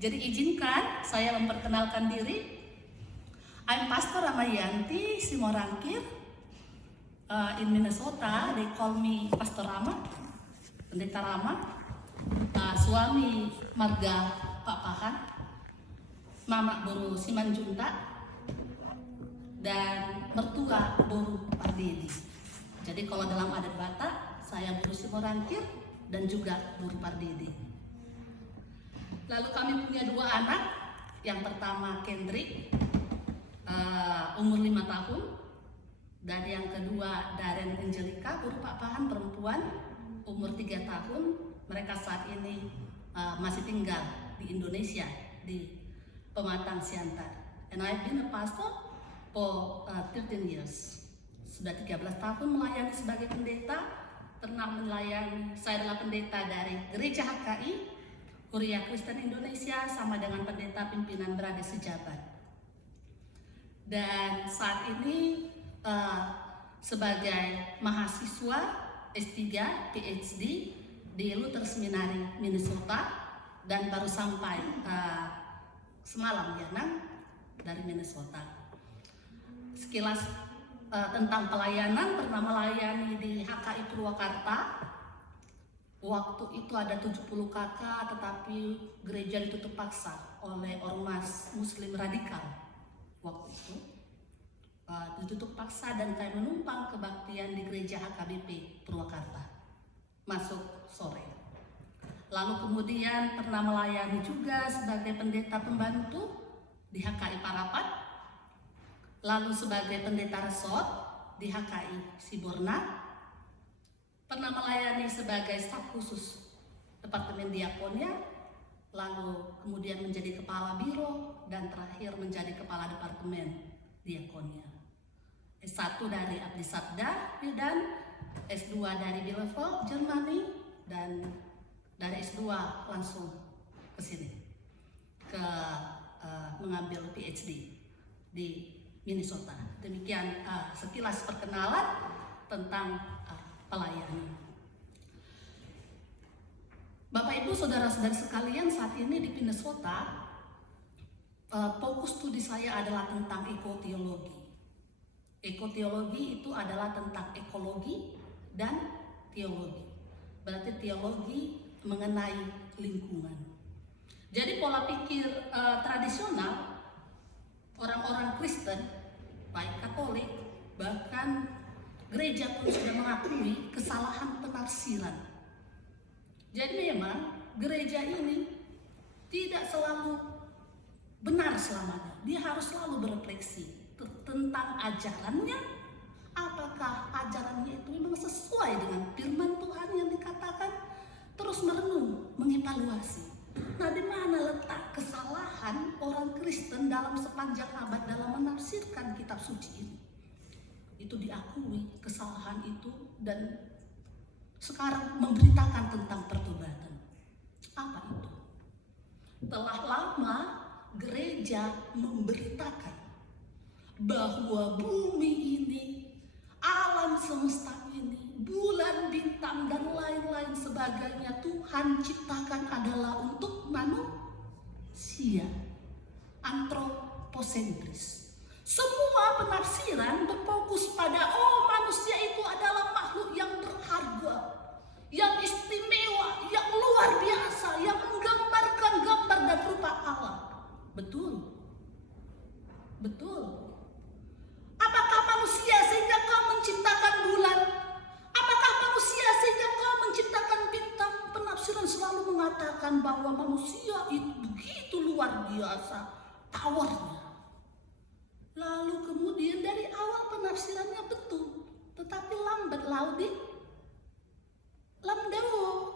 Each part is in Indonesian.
Jadi izinkan saya memperkenalkan diri. I'm Pastor Ramayanti Simorangkir. In Minnesota, they call me Pastor Rama, Pendeta Rama. Suami marga Pak Pahan, Mama Boru Simanjunta, dan mertua Boru Pardedi. Jadi kalau dalam adat Batak, saya Boru Simorangkir dan juga Boru Pardedi. Lalu kami punya 2 anak. Yang pertama Kendrick, umur 5 tahun, dan yang kedua Darren Angelica, Boru Pak Pahan perempuan, umur 3 tahun. Mereka saat ini masih tinggal di Indonesia, di Pematang Siantar. And I've been a pastor for 13 years. Sudah 13 tahun melayani sebagai pendeta. Pernah melayani, saya adalah pendeta dari Gereja HKI Kuria Kristen Indonesia, sama dengan pendeta pimpinan berada sejabat. Dan saat ini sebagai mahasiswa S3 PhD di Luther Seminary Minnesota, dan baru sampai semalam dari Minnesota. Sekilas tentang pelayanan, pernah melayani di HKI Purwakarta. Waktu itu ada 70 kakak, tetapi gereja ditutup paksa oleh ormas Muslim radikal. Waktu itu ditutup paksa dan kami menumpang kebaktian di gereja HKBP Purwakarta. Masuk sore. Lalu kemudian pernah melayani juga sebagai pendeta pembantu di HKI Parapat. Lalu sebagai pendeta resort di HKI Siborna. Pernah melayani sebagai staf khusus Departemen Diakonia, lalu kemudian menjadi kepala biro, dan terakhir menjadi kepala Departemen Diakonia. S1 dari Abdi Sabda, dan S2 dari Bielefeld, Jermani, dan dari S2 langsung ke sini, mengambil PhD di Minnesota. Demikian sekilas perkenalan tentang pelayanan. Bapak Ibu saudara-saudari sekalian, saat ini di Minnesota fokus studi saya adalah tentang ekoteologi. Ekoteologi itu adalah tentang ekologi dan teologi. Berarti teologi mengenai lingkungan. Jadi pola pikir tradisional orang-orang Kristen, baik Katolik, bahkan gereja pun sudah mengakui kesalahan penafsiran. Jadi memang gereja ini tidak selalu benar selamanya. Dia harus selalu berefleksi tentang ajarannya. Apakah ajarannya itu memang sesuai dengan firman Tuhan yang dikatakan? Terus merenung, mengevaluasi. Nah, di mana letak kesalahan orang Kristen dalam sepanjang abad dalam menafsirkan kitab suci ini? Itu diakui kesalahan itu, dan sekarang memberitakan tentang pertobatan. Apa itu? Telah lama gereja memberitakan bahwa bumi ini, alam semesta ini, bulan, bintang, dan lain-lain sebagainya Tuhan ciptakan adalah untuk manusia. Antroposentris. Semua penafsiran berfokus pada manusia itu adalah makhluk yang berharga, yang istimewa, yang luar biasa, yang menggambarkan gambar dan rupa Allah. Betul. Betul. Apakah manusia sehingga kau menciptakan bulan? Apakah manusia sehingga kau menciptakan bintang? Penafsiran selalu mengatakan bahwa manusia itu begitu luar biasa powernya. Lalu kemudian dari awal penafsirannya betul, tetapi lambat laudi,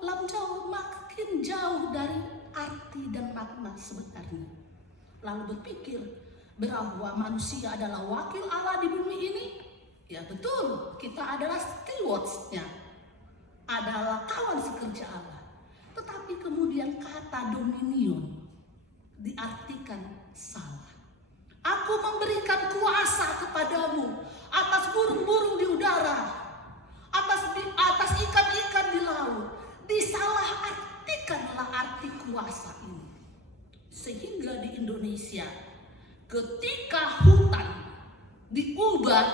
lamjauh makin jauh dari arti dan makna sebenarnya. Lalu berpikir bahwa manusia adalah wakil Allah di bumi ini. Ya betul, kita adalah stewards-nya, adalah kawan sekerja Allah. Tetapi kemudian kata dominion diartikan salah. Aku memberikan kuasa kepadamu atas burung-burung di udara, atas ikan-ikan di laut. Disalahartikanlah arti kuasa ini. di Indonesia. Ketika hutan diubah,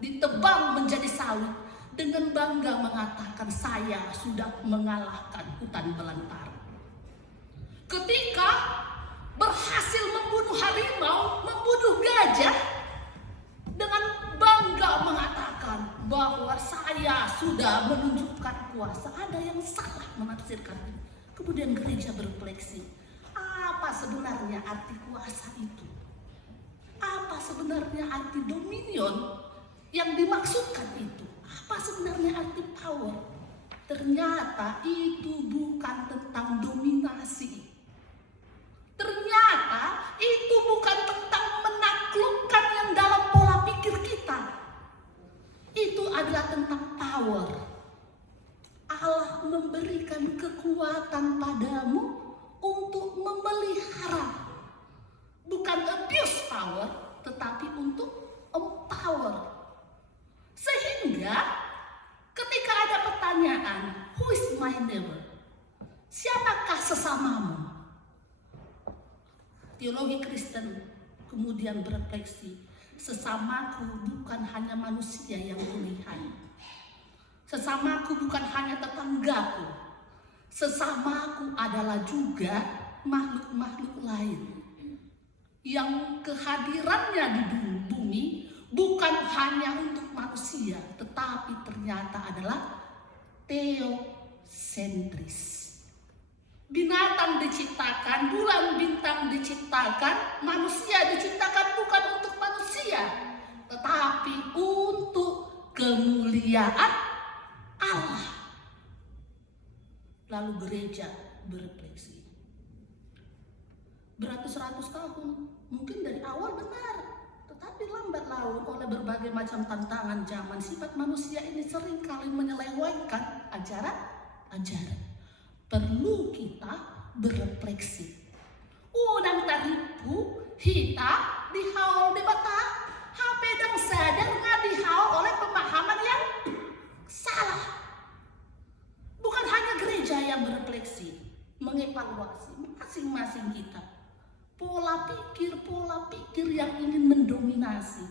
ditebang menjadi sawit, dengan bangga mengatakan saya sudah mengalahkan hutan belantara. Ketika berhasil membunuh harimau, membunuh gajah, dengan bangga mengatakan bahwa saya sudah menunjukkan kuasa. Ada yang salah menafsirkan ini. Kemudian gereja berefleksi, apa sebenarnya arti kuasa itu? Apa sebenarnya arti dominion yang dimaksudkan itu? Apa sebenarnya arti power? Ternyata itu bukan tentang dominasi. Ternyata itu bukan tentang menaklukkan yang dalam pola pikir kita. Itu adalah tentang power. Allah memberikan kekuatan padamu untuk memelihara. Bukan abuse power, tetapi untuk empower. Sehingga ketika ada pertanyaan, who is my neighbor? Siapakah sesamamu? Teologi Kristen kemudian berefleksi, sesamaku bukan hanya manusia yang kulihat. Sesamaku bukan hanya tetanggaku. Sesamaku adalah juga makhluk-makhluk lain yang kehadirannya di bumi bukan hanya untuk manusia, tetapi ternyata adalah teosentris. Binatang diciptakan, bulan bintang diciptakan, manusia diciptakan bukan untuk manusia, tetapi untuk kemuliaan Allah. Lalu gereja berefleksi. Beratus-ratus tahun, mungkin dari awal benar, tetapi lambat laun oleh berbagai macam tantangan zaman, sifat manusia ini seringkali menyelewengkan ajaran. Perlu kita berefleksi. Unang taripu hita dihaul di bata, hapedang sadar ngadihaul oleh pemahaman yang salah. Bukan hanya gereja yang berefleksi, mengevaluasi masing-masing kita. Pola pikir yang ingin mendominasi.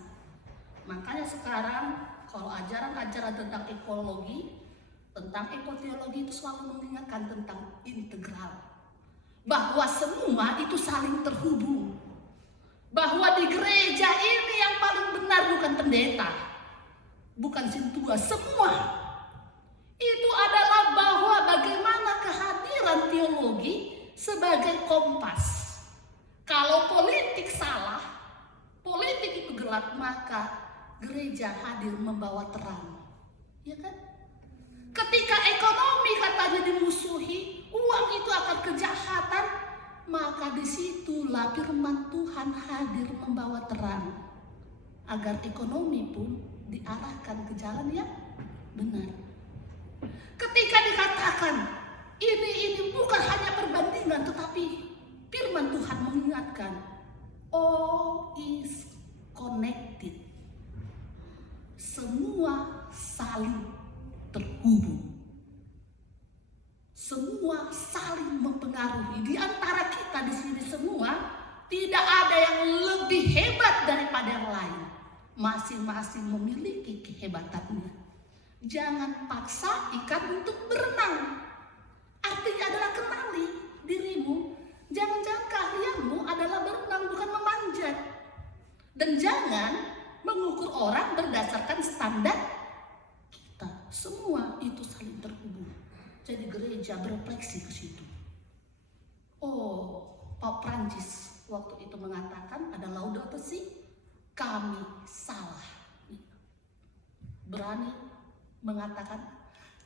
Makanya sekarang kalau ajaran-ajaran tentang ekologi, tentang ekoteologi itu selalu mengingatkan tentang integral. Bahwa semua itu saling terhubung. Bahwa di gereja ini yang paling benar bukan pendeta, bukan sintua, semua. Itu adalah bahwa bagaimana kehadiran teologi sebagai kompas. Kalau politik salah, politik itu gelap, maka gereja hadir membawa terang. Ya kan? Ketika ekonomi katanya dimusuhi, uang itu akan kejahatan, maka disitulah firman Tuhan hadir membawa terang. Agar ekonomi pun diarahkan ke jalan yang benar. Ketika dikatakan, ini bukan hanya perbandingan, tetapi firman Tuhan mengingatkan, all is connected. Semua saling terhubung. Semua saling mempengaruhi. Di antara kita di sini semua tidak ada yang lebih hebat daripada yang lain. Masing-masing memiliki kehebatannya. Jangan paksa ikan untuk berenang. Artinya adalah kenali dirimu. Jangan-jangan keahlianmu adalah berenang, bukan memanjat. Dan jangan mengukur orang berdasarkan standar kita. Semua itu saling terhubung. Jadi gereja berefleksi ke situ. Oh, Paus Prancis waktu itu mengatakan, ada Laudato Si, kami salah. Berani mengatakan,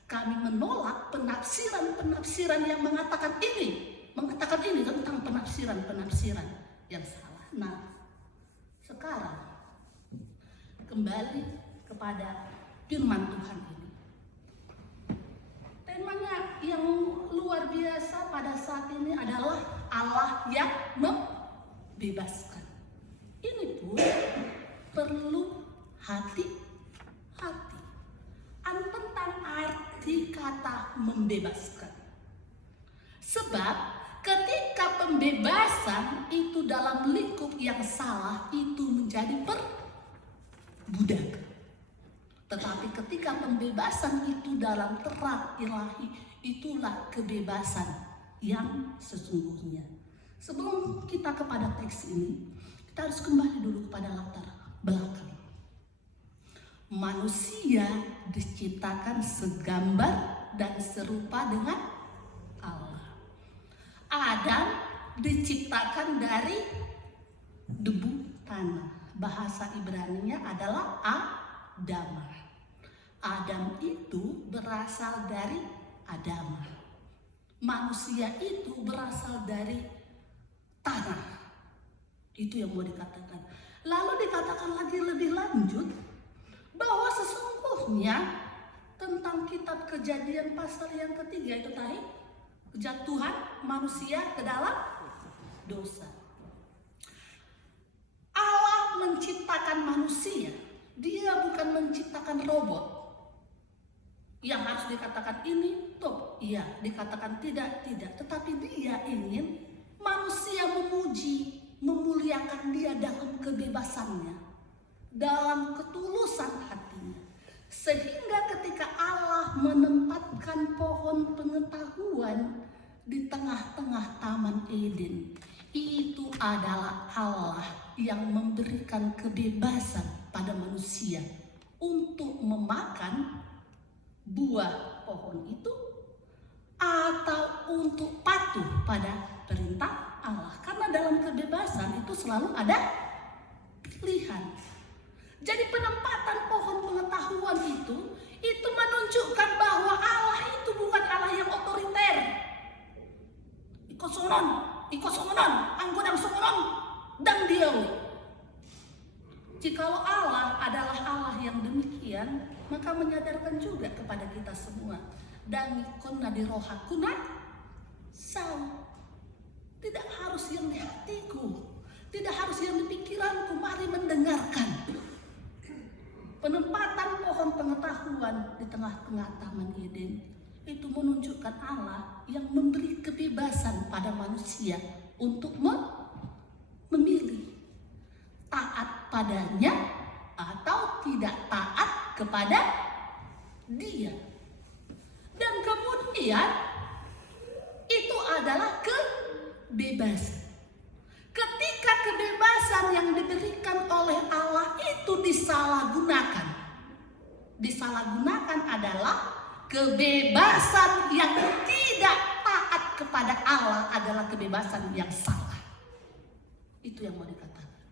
kami menolak penafsiran-penafsiran yang mengatakan ini tentang penafsiran-penafsiran yang salah. Nah, sekarang kembali kepada firman Tuhan ini. Temanya yang luar biasa pada saat ini adalah Allah yang membebaskan. Ini pun perlu hati-hati tentang arti kata membebaskan. Sebab ketika pembebasan itu dalam lingkup yang salah itu menjadi perbudakan. Tetapi ketika pembebasan itu dalam terang ilahi, itulah kebebasan yang sesungguhnya. Sebelum kita kepada teks ini, kita harus kembali dulu kepada latar belakang. Manusia diciptakan segambar dan serupa dengan Allah. Adam diciptakan dari debu tanah. Bahasa Ibrani-nya adalah Adamah. Adam itu berasal dari Adamah. Manusia itu berasal dari tanah. Itu yang mau dikatakan. Lalu dikatakan lagi lebih lanjut bahwa sesungguhnya tentang kitab Kejadian pasal yang ketiga itu tadi, kejatuhan manusia ke dalam dosa. Allah menciptakan manusia, dia bukan menciptakan robot yang harus dikatakan ini top, iya, dikatakan tidak, tetapi dia ingin manusia memuji, memuliakan dia dalam kebebasannya, dalam ketulusan hatinya. Sehingga ketika Allah menempatkan pohon pengetahuan di tengah-tengah Taman Eden, itu adalah Allah yang memberikan kebebasan pada manusia untuk memakan buah pohon itu atau untuk patuh pada perintah Allah. Karena dalam kebebasan itu selalu ada pilihan. Jadi penempatan pohon pengetahuan itu menunjukkan bahwa Allah itu bukan Allah yang otoriter. Iko songonon, anggodang songonon, dan diawi. Jikalau Allah adalah Allah yang demikian, maka menyadarkan juga kepada kita semua. Dan ikonna di rohakuna sau. Tidak harus yang di hatiku, tidak harus yang di pikiranku, mari mendengarkan. Penempatan pohon pengetahuan di tengah-tengah Taman Eden itu menunjukkan Allah yang memberi kebebasan pada manusia untuk memilih taat padanya atau tidak taat kepada dia. Dan kemudian itu adalah kebebasan. Ketika kebebasan yang diberikan oleh Allah itu disalahgunakan. Disalahgunakan adalah kebebasan yang tidak taat kepada Allah adalah kebebasan yang salah. Itu yang mau dikatakan.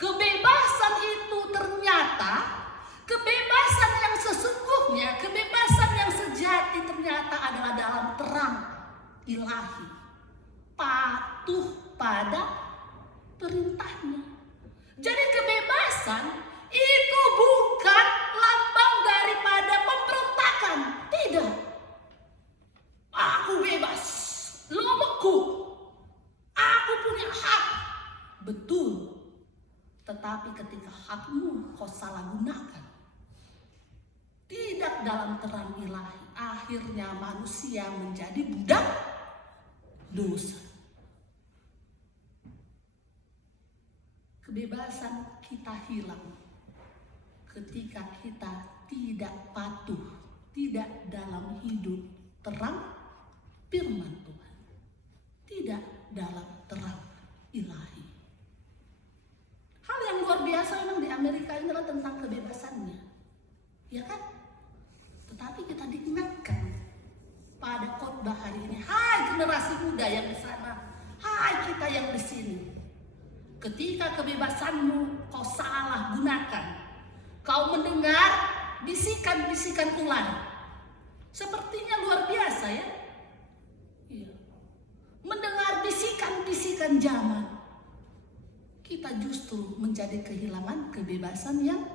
Kebebasan itu ternyata kebebasan yang sesungguhnya, kebebasan yang sejati ternyata adalah dalam terang ilahi. Patuh pada perintahnya. Jadi kebebasan itu bukan lambang daripada pemberontakan. Tidak. Aku bebas. Lomoku. Aku punya hak. Betul. Tetapi ketika hakmu kau salah gunakan, tidak dalam terang ilahi, akhirnya manusia menjadi budak dosa. Kebebasan kita hilang ketika kita tidak patuh, tidak dalam hidup terang firman Tuhan, tidak dalam terang ilahi. Hal yang luar biasa memang di Amerika ini adalah tentang kebebasannya, ya kan? Tetapi kita diingatkan pada khotbah hari ini, hai generasi muda yang di sana, hai kita yang di sini. Ketika kebebasanmu kau salah gunakan, kau mendengar bisikan-bisikan ular, sepertinya luar biasa ya. Iya. Mendengar bisikan-bisikan zaman, kita justru menjadi kehilangan kebebasan yang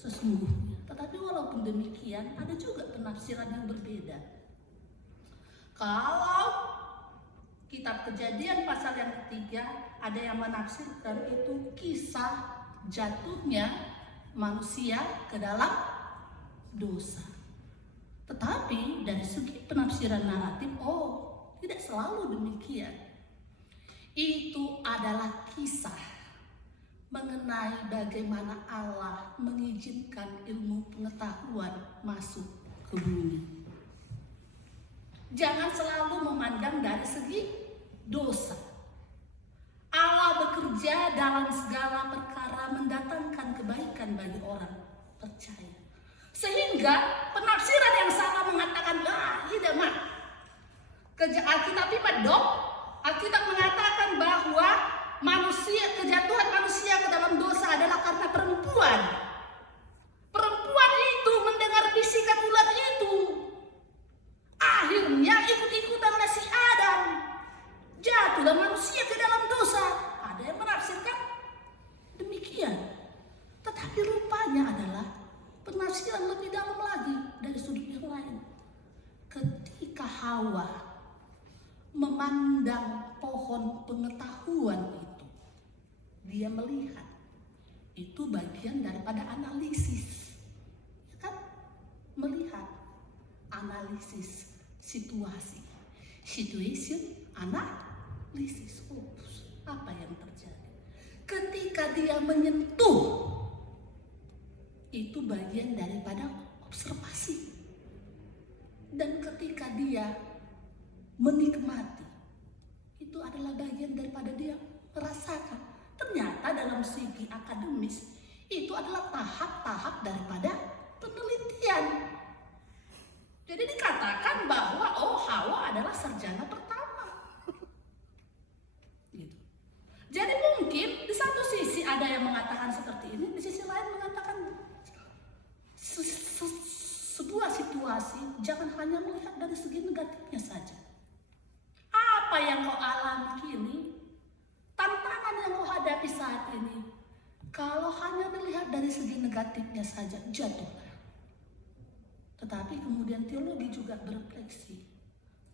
sesungguhnya. Tetapi walaupun demikian, ada juga penafsiran yang berbeda. Kalau kitab Kejadian pasal yang ketiga, ada yang menafsirkan itu kisah jatuhnya manusia ke dalam dosa. Tetapi dari segi penafsiran naratif, tidak selalu demikian. Itu adalah kisah mengenai bagaimana Allah mengizinkan ilmu pengetahuan masuk ke bumi. Jangan selalu memandang dari segi dosa. Allah bekerja dalam segala perkara mendatangkan kebaikan bagi orang percaya. Sehingga penafsiran yang salah mengatakan, tidak mak. Alkitab dong. Alkitab mengatakan bahwa kejatuhan manusia ke dalam dosa adalah karena perempuan. Perempuan itu mendengar bisikan ular itu. Akhirnya ikut-ikutanlah si Adam. Jatuhlah manusia ke dalam dosa. Ada yang menafsirkan demikian. Tetapi rupanya adalah penafsiran lebih dalam lagi dari sudut yang lain. Ketika Hawa memandang pohon pengetahuan itu, dia melihat itu bagian daripada analisis, ya kan? Melihat analisis situasi, situation analisis. Apa yang terjadi ketika dia menyentuh, itu bagian daripada observasi. Dan ketika dia menikmati, itu adalah bagian daripada dia merasakan. Ternyata dalam segi akademis itu adalah tahap-tahap daripada penelitian. Jadi dikatakan bahwa Hawa adalah sarjana pertama. Gitu. Jadi mungkin di satu sisi ada yang mengatakan seperti ini, di sisi lain mengatakan sebuah situasi jangan hanya melihat dari segi negatifnya saja. Apa yang kau alami kini, tantangan yang kau hadapi saat ini, kalau hanya dilihat dari segi negatifnya saja, jatuhlah. Tetapi kemudian teologi juga berefleksi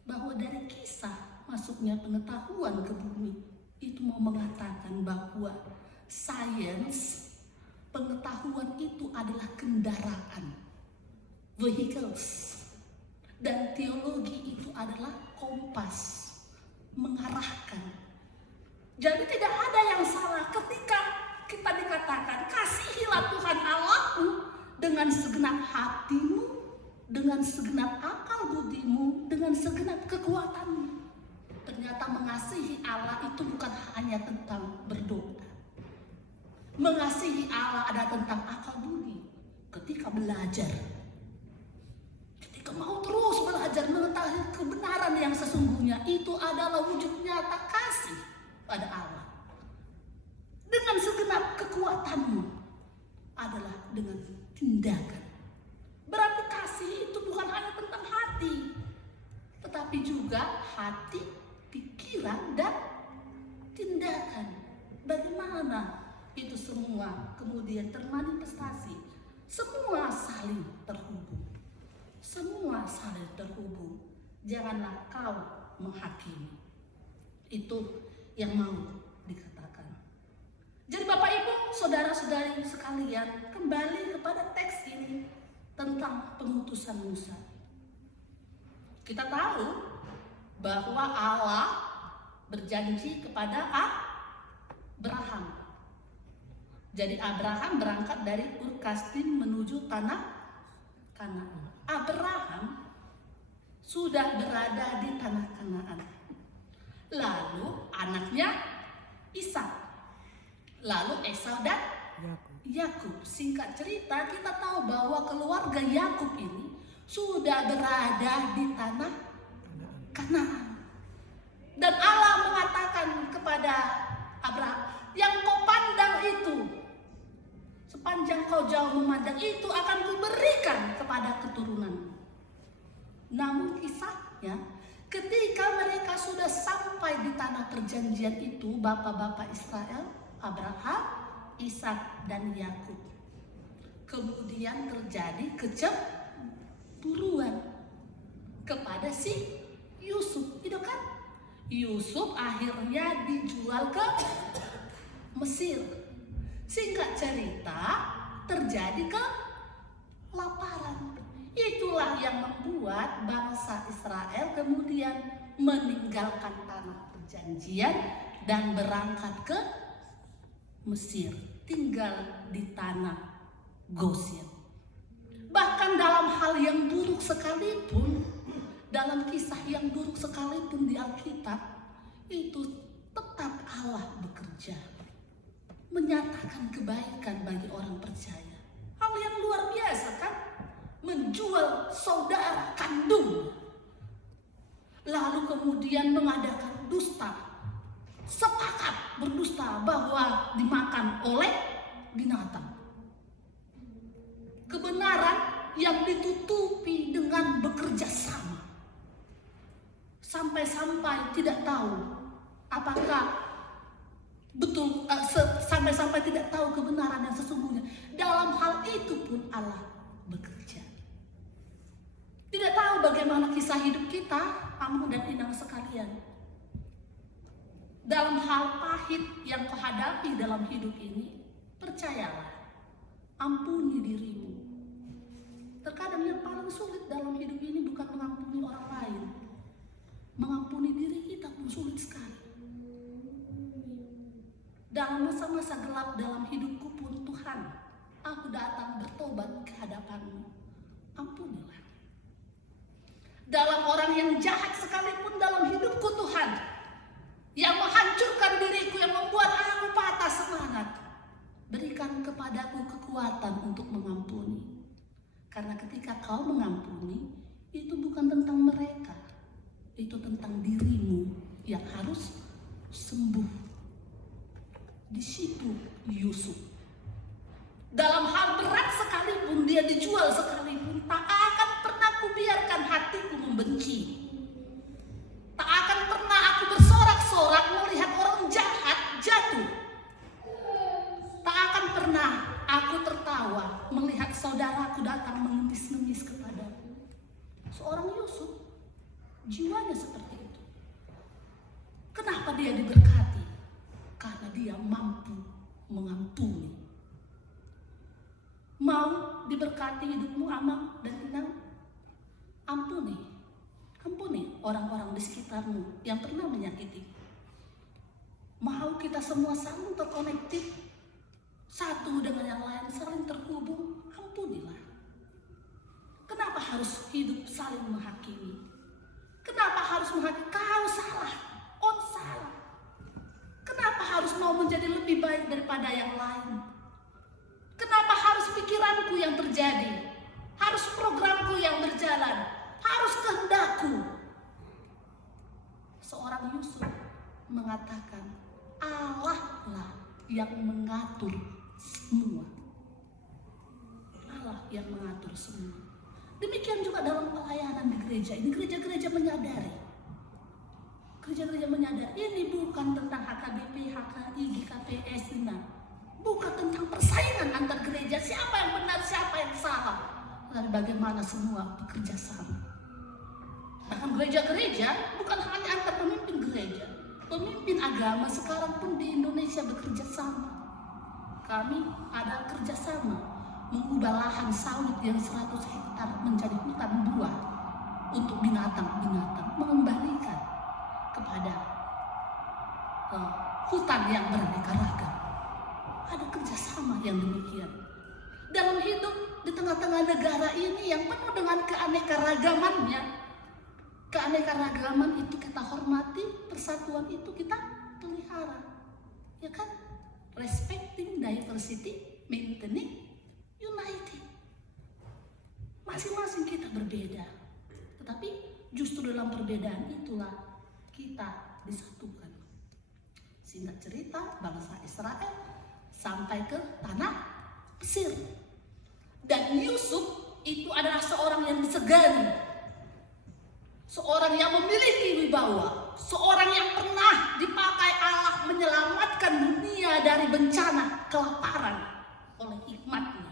bahwa dari kisah masuknya pengetahuan ke bumi itu mau mengatakan bahwa sains, pengetahuan itu adalah kendaraan, vehicles, dan teologi itu adalah kompas, mengarahkan. Jadi tidak ada yang salah ketika kita dikatakan kasihilah Tuhan Allahmu dengan segenap hatimu, dengan segenap akal budimu, dengan segenap kekuatanmu. Ternyata mengasihi Allah itu bukan hanya tentang berdoa. Mengasihi Allah ada tentang akal budi. Ketika belajar, ketika mau terus belajar mengetahui kebenaran yang sesungguhnya, itu adalah wujud nyata kasih pada Allah. Dengan segenap kekuatanmu adalah dengan tindakan. Berarti kasih itu bukan hanya tentang hati, tetapi juga hati, pikiran, dan tindakan. Bagaimana itu semua kemudian termanifestasi? Semua saling terhubung. Semua saling terhubung. Janganlah kau menghakimi. Itu yang mau dikatakan. Jadi Bapak Ibu, saudara-saudari sekalian, kembali kepada teks ini tentang pengutusan Musa. Kita tahu bahwa Allah berjanji kepada Abraham. Jadi Abraham berangkat dari Ur Kasdim menuju tanah Kanaan. Abraham sudah berada di tanah Kanaan. Lalu anaknya Ishak, lalu Esau dan Yakub. Singkat cerita, kita tahu bahwa keluarga Yakub ini sudah berada di tanah Kanaan. Dan Allah mengatakan kepada Abraham, yang kau pandang itu, sepanjang kau jauh memandang itu akan kuberikan kepada keturunan. Namun kisahnya, ketika mereka sudah sampai di tanah perjanjian itu, bapak-bapak Israel, Abraham, Ishak, dan Yakub, kemudian terjadi kecemburuan kepada si Yusuf, itu kan? Yusuf akhirnya dijual ke Mesir. Singkat cerita, terjadi kelaparan. Itulah yang membuat bangsa Israel kemudian meninggalkan tanah perjanjian dan berangkat ke Mesir, tinggal di tanah Goshen. Bahkan dalam hal yang buruk sekalipun, dalam kisah yang buruk sekalipun di Alkitab, itu tetap Allah bekerja, menyatakan kebaikan bagi orang percaya. Hal yang luar biasa kan? Menjual saudara kandung, lalu kemudian mengadakan dusta, sepakat berdusta bahwa dimakan oleh binatang. Kebenaran yang ditutupi dengan bekerja sama, sampai-sampai tidak tahu apakah betul, sampai-sampai tidak tahu kebenaran yang sesungguhnya. Dalam hal itu pun Allah bekerja. Tidak tahu bagaimana kisah hidup kita, kamu dan inang sekalian. Dalam hal pahit yang kau hadapi dalam hidup ini, percayalah, ampuni dirimu. Terkadang yang paling sulit dalam hidup ini bukan mengampuni orang lain. Mengampuni diri kita pun sulit sekali. Dalam masa-masa gelap dalam hidupku pun, Tuhan, aku datang bertobat ke hadapan-Mu. Ampunilah. Dalam orang yang jahat sekalipun dalam hidupku, Tuhan, yang menghancurkan diriku, yang membuat aku patah semangat, berikan kepadaku kekuatan untuk mengampuni. Karena ketika kau mengampuni, itu bukan tentang mereka, itu tentang dirimu yang harus sembuh. Di situ Yusuf, dalam hal berat sekalipun, dia dijual sekalipun, tak akan pernah kubiarkan hatiku membenci. Tak akan pernah aku bersorak-sorak melihat orang jahat jatuh. Tak akan pernah aku tertawa melihat saudaraku datang mengemis-ngemis kepadaku. Seorang Yusuf, jiwanya seperti itu. Kenapa dia diberkati? Karena dia mampu mengampuni. Mau diberkati hidupmu, Amang dan Inang? Ampuni. Ampuni orang-orang di sekitarmu yang pernah menyakiti. Mau kita semua saling terkonektif, satu dengan yang lain, saling terhubung, ampunilah. Kenapa harus hidup saling menghakimi? Kenapa harus menghakimi? Kau salah, on salah. Kenapa harus mau menjadi lebih baik daripada yang lain? Kenapa harus pikiranku yang terjadi? Harus programku yang berjalan? Harus kehendakku? Seorang Yusuf mengatakan, Allah lah yang mengatur semua. Allah yang mengatur semua. Demikian juga dalam pelayanan di gereja. Ini gereja-gereja menyadari. Gereja-gereja menyadari ini bukan tentang HKBP, HKI, GKPS, bukan tentang persaingan antar gereja, siapa yang benar, siapa yang salah. Lalu bagaimana semua bekerja sama. Bahkan gereja-gereja bukan hanya antar pemimpin gereja, pemimpin agama sekarang pun di Indonesia bekerja sama. Kami ada kerjasama mengubah lahan sawit yang 100 hektar menjadi hutan buah untuk binatang-binatang, mengembalikan kepada hutan yang beraneka ragam. Ada kerjasama yang demikian. Dalam hidup di tengah-tengah negara ini yang penuh dengan keanekaragamannya, keanekaragaman itu kita hormati, persatuan itu kita pelihara, ya kan? Respecting diversity, maintaining unity. Masing-masing kita berbeda, tetapi justru dalam perbedaan itulah kita disatukan. Singkat cerita, bangsa Israel sampai ke tanah Mesir. Dan Yusuf itu adalah seorang yang disegani, seorang yang memiliki wibawa, seorang yang pernah dipakai Allah menyelamatkan dunia dari bencana kelaparan oleh hikmatnya.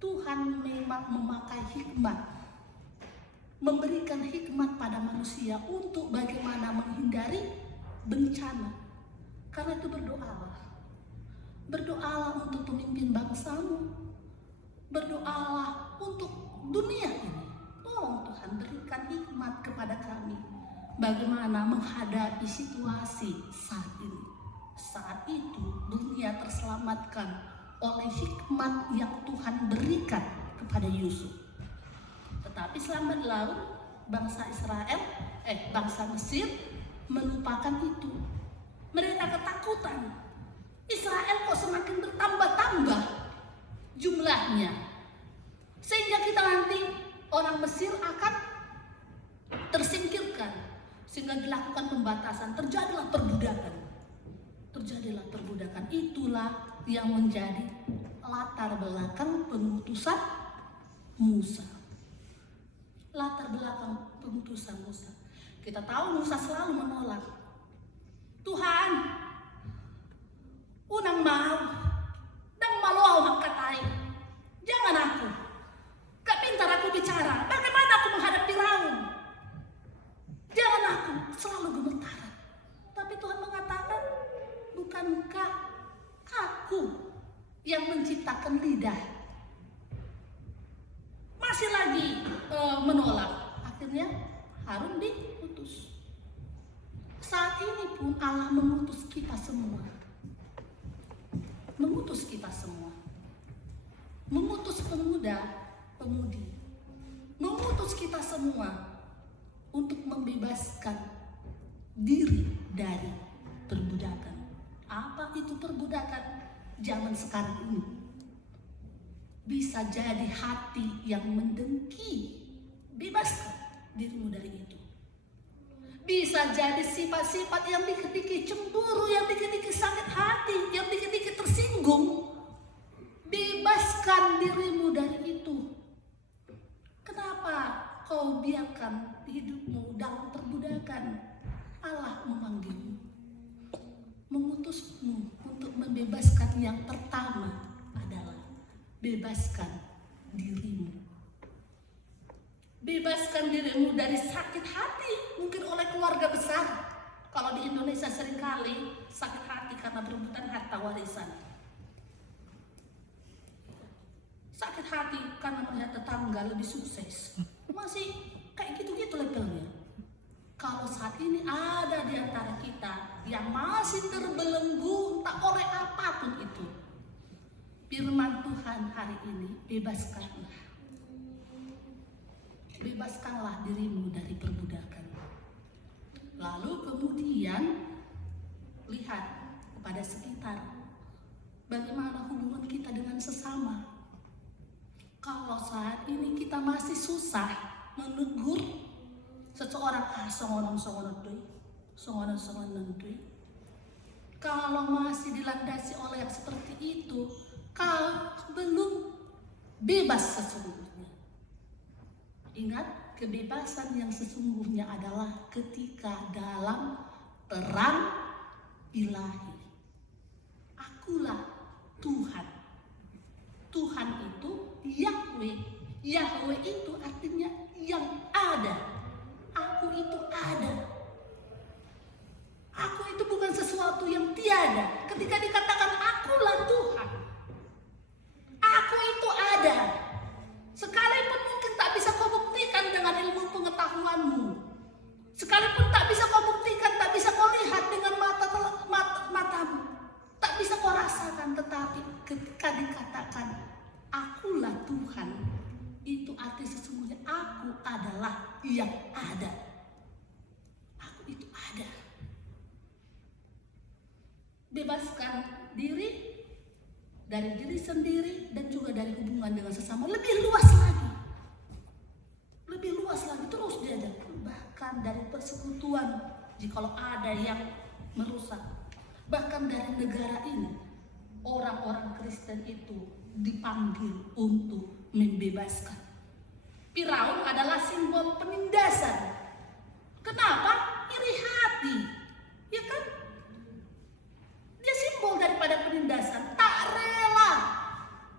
Tuhan memang memakai hikmat, memberikan hikmat pada manusia untuk bagaimana menghindari bencana. Karena itu berdoalah. Berdoalah untuk pemimpin bangsamu. Berdoalah untuk dunia ini. Tolong Tuhan berikan hikmat kepada kami bagaimana menghadapi situasi saat ini. Saat itu dunia terselamatkan oleh hikmat yang Tuhan berikan kepada Yusuf. Tetapi selambat laun bangsa Mesir melupakan itu. Mereka ketakutan. Israel kok semakin bertambah-tambah jumlahnya, sehingga kita nanti orang Mesir akan tersingkirkan, sehingga dilakukan pembatasan. Terjadilah perbudakan. Itulah yang menjadi latar belakang pengutusan Musa. Kita tahu Musa selalu menolak. Tuhan, unang mau dan maluau makatai. Jangan aku. Gak pintar aku bicara. Bagaimana aku menghadapi Firaun? Jangan aku. Selalu gemetar. Tapi Tuhan mengatakan, bukankah aku yang menciptakan lidah? Masih lagi menolak. Akhirnya Harun diutus. Saat ini pun Allah mengutus kita semua. Mengutus pemuda-pemudi. Mengutus kita semua untuk membebaskan diri dari perbudakan. Apa itu perbudakan zaman sekarang ini? Bisa jadi hati yang mendengki. Bebaskan dirimu dari itu. Bisa jadi sifat-sifat yang dikit-dikit cemburu, yang dikit-dikit sakit hati, yang dikit-dikit tersinggung. Bebaskan dirimu dari itu. Kenapa kau biarkan hidupmu dalam perbudakan? Allah memanggilmu, mengutusmu untuk membebaskan. Yang pertama adalah bebaskan dirimu. Bebaskan dirimu dari sakit hati, mungkin oleh keluarga besar. Kalau di Indonesia seringkali sakit hati karena berebutan harta warisan. Sakit hati karena melihat tetangga lebih sukses. Masih kayak gitu-gitu levelnya. Kalau saat ini ada di antara kita yang masih terbelenggu tak oleh apapun itu, firman Tuhan hari ini, bebaskanlah dirimu dari perbudakan. Lalu kemudian lihat kepada sekitar, bagaimana hubungan kita dengan sesama. Kalau saat ini kita masih susah menegur seseorang, songonon deui. Kalau masih dilandasi oleh yang seperti itu, kau belum bebas sesungguhnya. Ingat, kebebasan yang sesungguhnya adalah ketika dalam terang ilahi. Akulah Tuhan. Tuhan itu Yahweh. Yahweh itu artinya yang ada. Aku itu ada. Aku itu bukan sesuatu yang tiada. Ketika dikatakan akulah Tuhan, aku itu ada. Sekalipun mungkin tak bisa kau buktikan dengan ilmu pengetahuanmu, sekalipun tak bisa kau buktikan, tak bisa kau lihat dengan matamu, tak bisa kau rasakan, tetapi ketika dikatakan akulah Tuhan, itu arti sesungguhnya aku adalah yang ada. Aku itu ada. Bebaskan diri dari diri sendiri dan juga dari hubungan dengan sesama. Lebih luas lagi, terus diajak. Bahkan dari persekutuan, jikalau ada yang merusak. Bahkan dari negara ini, orang-orang Kristen itu dipanggil untuk membebaskan. Firaun adalah simbol penindasan. Kenapa? Iri hati, ya kan? Dia simbol daripada penindasan. Tak rela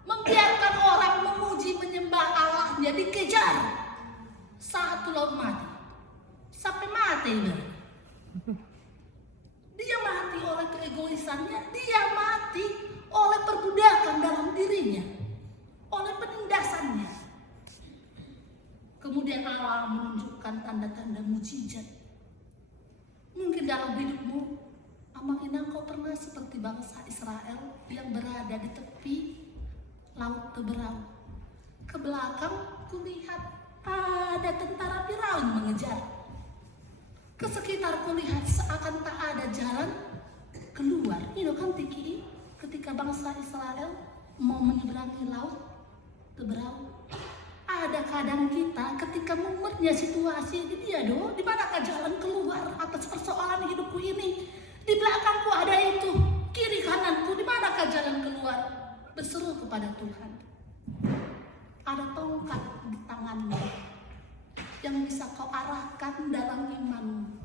membiarkan orang memuji menyembah Allahnya dikejar. Satu laut mati, sampai mati ibarat. Dia mati oleh keegoisannya, dia mati oleh perbudakan dalam dirinya, oleh penindasannya. Kemudian Allah menunjukkan tanda-tanda mujizat. dalam hidupmu, mungkin engkau pernah seperti bangsa Israel yang berada di tepi laut Teberau. Ke belakang kulihat ada tentara Firaun mengejar. Ke sekitar kulihat seakan tak ada jalan keluar. Ini kan tiki ketika bangsa Israel mau menyeberangi laut Teberau. Ada kadang kita ketika memutnya situasi ini, dia doh, di manakah jalan keluar atas persoalan hidupku ini? Di belakangku ada itu, kiri kananku, di manakah jalan keluar? Berseru kepada Tuhan. Ada tongkat di tanganmu yang bisa kau arahkan dalam imanmu.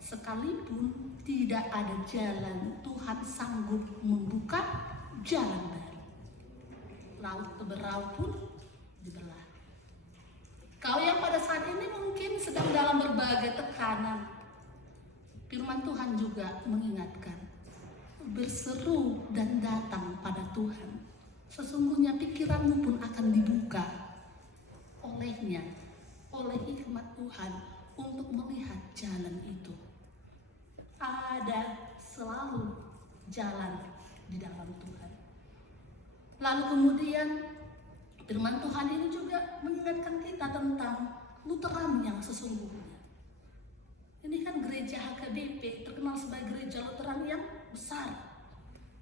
Sekalipun tidak ada jalan, Tuhan sanggup membuka jalan baru. Laut Teberau pun dibelah. Kau yang pada saat ini mungkin sedang dalam berbagai tekanan, firman Tuhan juga mengingatkan, berseru dan datang pada Tuhan. Sesungguhnya pikiranmu pun akan dibuka olehnya, oleh hikmat Tuhan untuk melihat jalan itu. Ada selalu jalan di dalam Tuhan. Lalu kemudian firman Tuhan ini juga mengingatkan kita tentang Lutheran yang sesungguhnya. Ini kan gereja HKBP terkenal sebagai gereja Lutheran yang besar.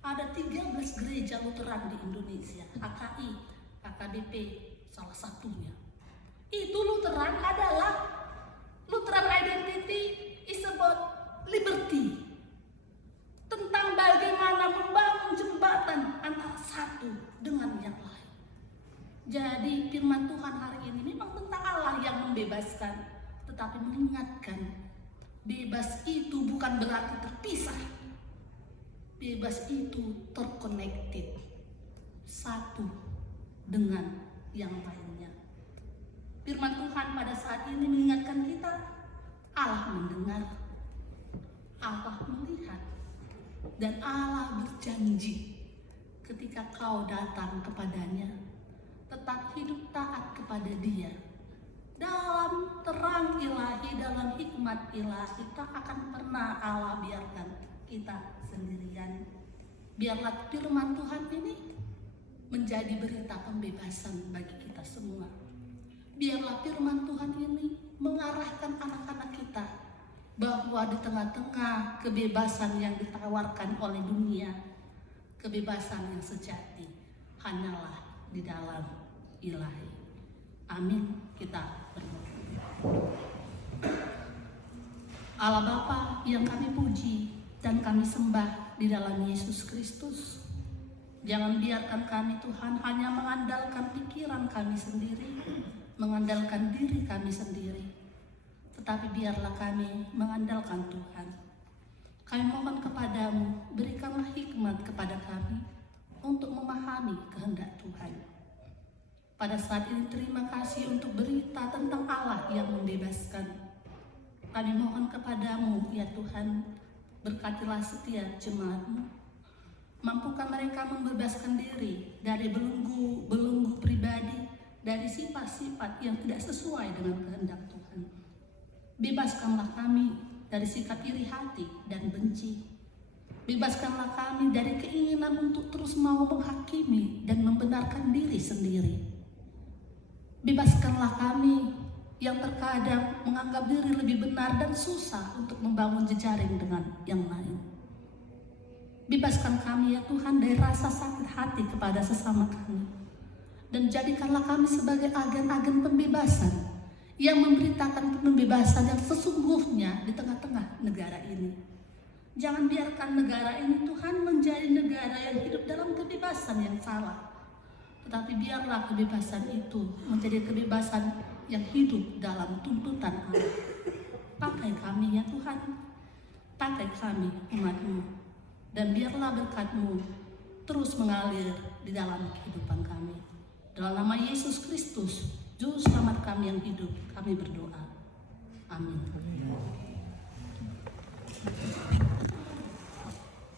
Ada 13 gereja Lutheran di Indonesia. HKI, HKBP salah satunya. Itu Lutheran adalah Lutheran identity is about liberty. Tentang bagaimana membangun jembatan antara satu dengan yang lain. Jadi firman Tuhan hari ini memang tentang Allah yang membebaskan, tetapi mengingatkan bebas itu bukan berarti terpisah. Bebas itu terconnected, satu dengan yang lainnya. Firman Tuhan pada saat ini mengingatkan kita, Allah mendengar, Allah melihat, dan Allah berjanji ketika kau datang kepadanya, tetap hidup taat kepada Dia. Dalam terang ilahi, dalam hikmat ilahi, tak akan pernah Allah biarkan kita sendirian. Biarlah firman Tuhan ini menjadi berita pembebasan bagi kita semua. Biarlah firman Tuhan ini mengarahkan anak-anak kita bahwa di tengah-tengah kebebasan yang ditawarkan oleh dunia, kebebasan yang sejati hanyalah di dalam ilahi. Amin. Kita berdoa. Allah Bapa yang kami puji dan kami sembah di dalam Yesus Kristus, jangan biarkan kami Tuhan hanya mengandalkan pikiran kami sendiri, mengandalkan diri kami sendiri, tetapi biarlah kami mengandalkan Tuhan. Kami mohon kepadamu, berikanlah hikmat kepada kami untuk memahami kehendak Tuhan. Pada saat ini terima kasih untuk berita tentang Allah yang membebaskan. Kami mohon kepadamu ya Tuhan, berkatilah setiap jemaat-Mu. Mampukan mereka membebaskan diri dari belenggu pribadi, dari sifat-sifat yang tidak sesuai dengan kehendak Tuhan. Bebaskanlah kami dari sikap iri hati dan benci. Bebaskanlah kami dari keinginan untuk terus mau menghakimi dan membenarkan diri sendiri. Bebaskanlah kami yang terkadang menganggap diri lebih benar dan susah untuk membangun jejaring dengan yang lain. Bebaskan kami ya Tuhan dari rasa sakit hati kepada sesama kami. Dan jadikanlah kami sebagai agen-agen pembebasan yang memberitakan pembebasan yang sesungguhnya di tengah-tengah negara ini. Jangan biarkan negara ini Tuhan menjadi negara yang hidup dalam kebebasan yang salah. Tetapi biarlah kebebasan itu menjadi kebebasan yang hidup dalam tuntutan Allah. Pakai kami ya Tuhan, pakai kami umat-Mu, dan biarlah berkat-Mu terus mengalir di dalam kehidupan kami. Dalam nama Yesus Kristus, Juru Selamat kami yang hidup, kami berdoa. Amin.